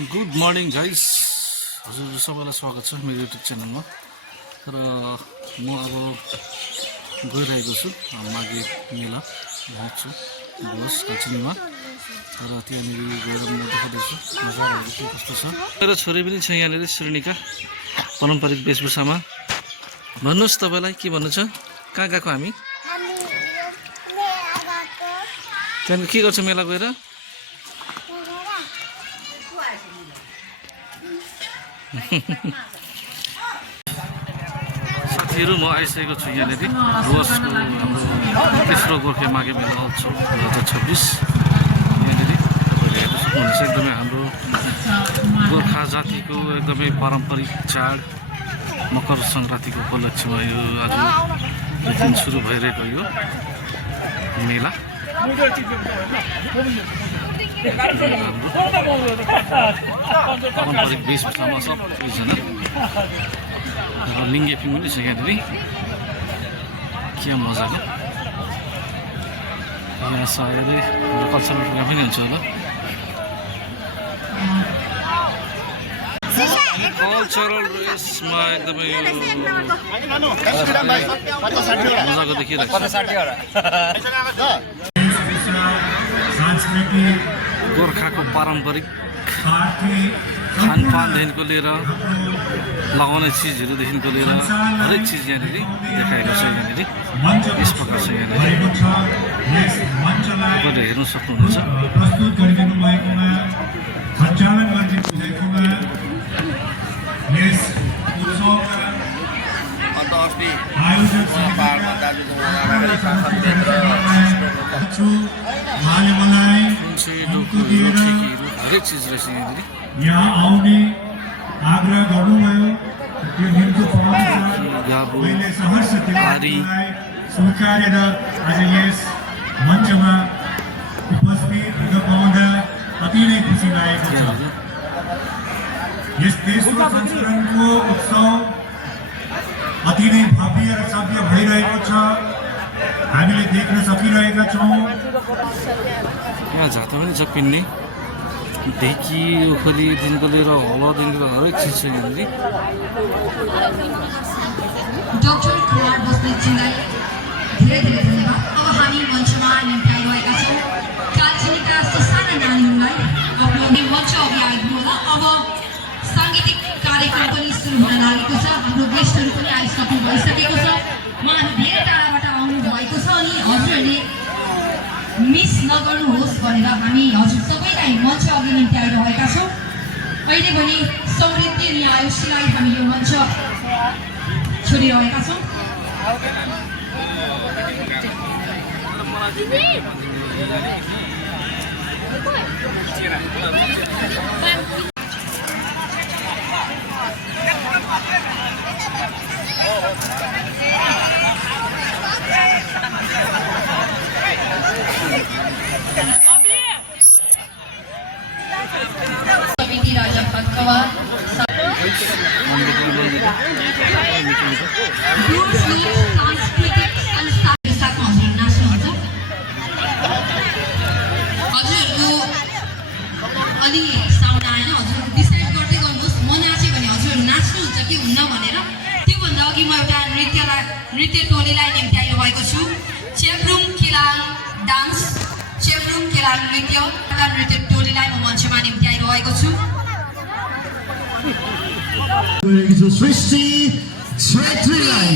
Good morning guys, हजुर सबैलाई स्वागत छ मेरो युट्युब च्यानलमा। र म अब गइरहेको छु माघे मेला पहुँच्छु बस कालचिनीमा। र त्यहाँनिर गएर म देखाउँदैछु नजाराहरू के कस्तो छ। मेरो छोरी पनि छ यहाँनिर, श्रेणीका पारम्परिक वेशभूषामा। भन्नुहोस् तपाईँलाई के भन्नु छ? कहाँ गएको हामी? त्यहाँदेखि के गर्छ मेला गएर? साथीहरू म आइसकेको छु यहाँनिर डुवर्सको हाम्रो तेस्रो गोर्खे माघे मेला उत्सव 2026। यहाँनिर तपाईँले हेर्न सक्नुहुन्छ एकदमै हाम्रो गोर्खा जातिको एकदमै पारम्परिक चाड मकर सङ्क्रान्तिको उपलक्ष्यमा यो आज दिन सुरु भइरहेको यो मेला पारम्परिक वेशभूषामा सबैजना र लिङ्गेफी पनि छ यहाँनिर। के मजाको यहाँ सायद कल्चरल प्रोग्राम पनि हुन्छ होला। कल्चरल ड्रेसमा एकदमै मजाको देखिरहेको छ। गोर्खाको पारम्परिक खानपानदेखिको लिएर लगाउने चिजहरूदेखिको लिएर हरेक चिज यहाँनिर देखाएको छ। यहाँनिर यस प्रकार छ यहाँनिर तपाईँले हेर्न सक्नुहुन्छ। हरेक चिज रहेछ यहाँनिर। यहाँ आउने आग्रह गर्नुभयो, त्यो निम्तो मैले सहर्ष त्यसलाई स्वीकारेर आज यस मञ्चमा उपस्थित हुन पाउँदा अति नै खुसी लागेको छ। यस तेस्रो संस्करणको उत्सव अति नै भव्य र सभ्य भइरहेको छ, हामीले देख्न सकिरहेका छौँ। यहाँ झाता पनि छ पिन्ने, ढेकी उखलीदेखिको लिएर हलोदेखिको हरेक चिज छ यहाँनिर। डाक्टर कुमार बस्नेतजीलाई धेरै धेरै धन्यवाद। अब हामी मञ्चमा निम्त्याइरहेका छौँ कालचिनीका ससाना नानीहरूलाई आफ्नो मञ्च अघि आइदिनु होला। अब साङ्गीतिक कार्यक्रम पनि सुरु हुन लागेको छ। हाम्रो गेस्टहरू पनि आइसक्नु भइसकेको छ। उहाँहरू धेरै टाढाबाट आउनु भएको छ अनि हजुरहरूले मिस नगर्नुहोस् भनेर हामी हजुर सबैलाई मञ्च अघि निम्त्याइरहेका छौँ। अहिले पनि समृद्धि अनि आयुषलाई हामी यो मञ्च छोडिरहेका छौँ। समिति राजा भत्कवा सांस्कृतिक संस्थाको साथमा हजुर नाच्नुहुन्छ। हजुरहरूको अलि साउन्ड आएन, हजुर डिसाइड गर्दै गर्नुहोस् म नाचेँ भने हजुरहरू नाच्नुहुन्छ कि हुन्न भनेर। त्योभन्दा अघि म एउटा नृत्य टोलीलाई निम्त्याइरहेको छु। चेब्रुङ केलाङ डान्स, चेब्रुङ केलाङ नृत्य टोलीलाई म मञ्चमा निम्त्याइरहेको छु। सृष्टि छेत्रीलाई